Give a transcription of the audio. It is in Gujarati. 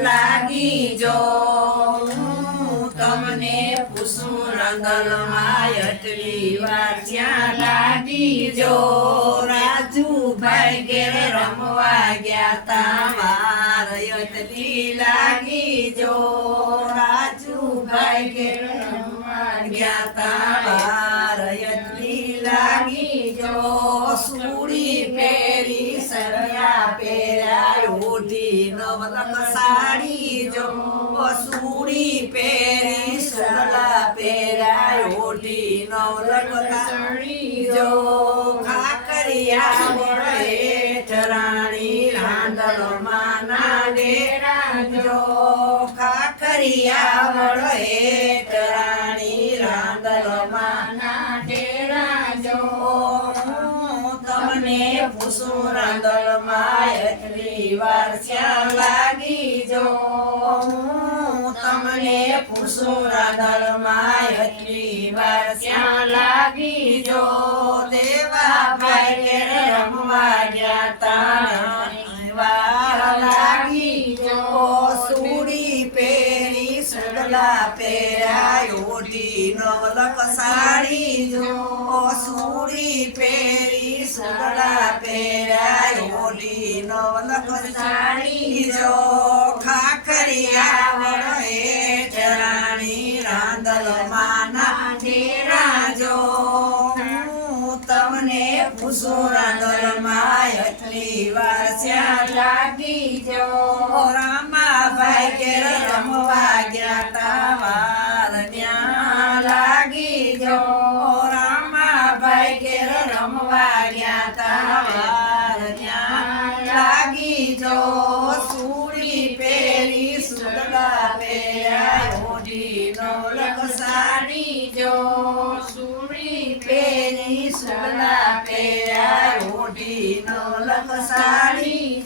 લાગી જો તમને પૂછું રંગલમાં એટલી વાર ત્યાં લાગી જો રાજુભાઈ ઘેર રમવા ગયા તા વાર એટલી લાગી જો રાજુભાઈ ઘેર રમવા ગયા તા વાર એટલી લાગી જો સુડી પહેરી સરિયા પહેર્યા ઓઢી નવલક સાડી જો સુડી પહેરી સડા પહેર્યા ઓઢી નવલક સાડી જો ખાકરિયા વળે ઠરાણી રાંદલમાં ના ડેરા જો ખાકરિયા વળે ઠરાણી રાંદલમાં ના ડેરા જો તમને પૂછું રાંદલમાં એટલી વાર ત્યાં લાગી જો તમને પૂછું રાંદલમાં એટલી વાર ત્યાં લાગી જો દેવાભાઈ ઘેર રમવા ગયા તા વાર લાગી જો સુડી પહેરી સડલા પહેર્યા ઓઢી નવલક સાડી જો સુડી પહેરી સડલા પહેર્યા ઓઢી નવલક સાડી જો ખાખરિયા વળે ઠરાણી રાંદલમાં ના ડેરા જો તમને પૂછું રાંદલમાં એટલી વાર ત્યાં લાગી જો રામાભાઈ ઘેર રમવા ગયા તા વાર ત્યાં લાગી જો રામાભાઈ ઘેર રમવા ગયા તા વાર ત્યાં લાગી જો સુડી પહેરી સુડલા પહેર્યા ઓઢી નવલક સાડી જો સુડી પહેરી સુડલા પહેર્યા ઓઢી નવલક સાડી